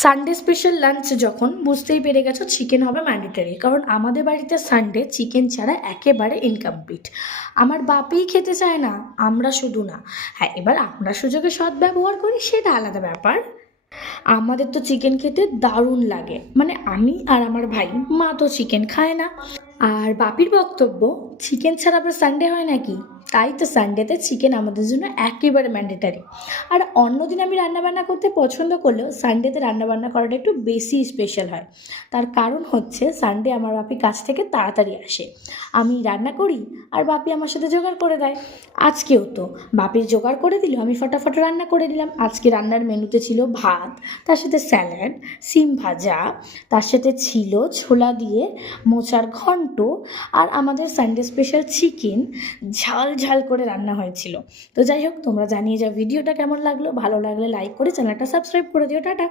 Sunday special lunch যখন বুঝতেই পেরে গেছো চিকেন হবে ম্যান্ডেটরি, কারণ আমাদের বাড়িতে সানডে চিকেন ছাড়া একেবারে ইনকমপ্লিট। আমার বাপই খেতে চায় না, আমরা শুধু না। হ্যাঁ, এবার আমরা সুযোগে সদ্ব্যবহার করি সেটা আলাদা ব্যাপার। আমাদের তো চিকেন খেতে দারুণ লাগে, মানে আমি আর আমার ভাই। মা তো চিকেন খায় না। আর বাপির বক্তব্য, চিকেন ছাড়া আবার সানডে হয় নাকি? তাই তো সানডেতে চিকেন আমাদের জন্য একেবারে ম্যান্ডেটারি। আর অন্যদিন আমি রান্নাবান্না করতে পছন্দ করলেও সানডেতে রান্নাবান্না করাটা একটু বেশি স্পেশাল হয়। তার কারণ হচ্ছে সানডে আমার বাপি কাজ থেকে তাড়াতাড়ি আসে, আমি রান্না করি আর বাপি আমার সাথে জোগাড় করে দেয়। আজকেও তো বাপির জোগাড় করে দিল, আমি ফটাফট রান্না করে দিলাম। আজকে রান্নার মেনুতে ছিল ভাত, তার সাথে স্যালাড, সিম ভাজা, তার সাথে ছিল ছোলা দিয়ে মোচার ঘন্ট, আর আমাদের সানডে স্পেশাল চিকেন ঝাল ঝাল করে রান্না হয়েছিল। তো যাই হোক, তোমরা জানিয়ে যাও ভিডিওটা কেমন লাগলো। ভালো লাগলে লাইক করে চ্যানেলটা সাবস্ক্রাইব করে দিও। টাটা।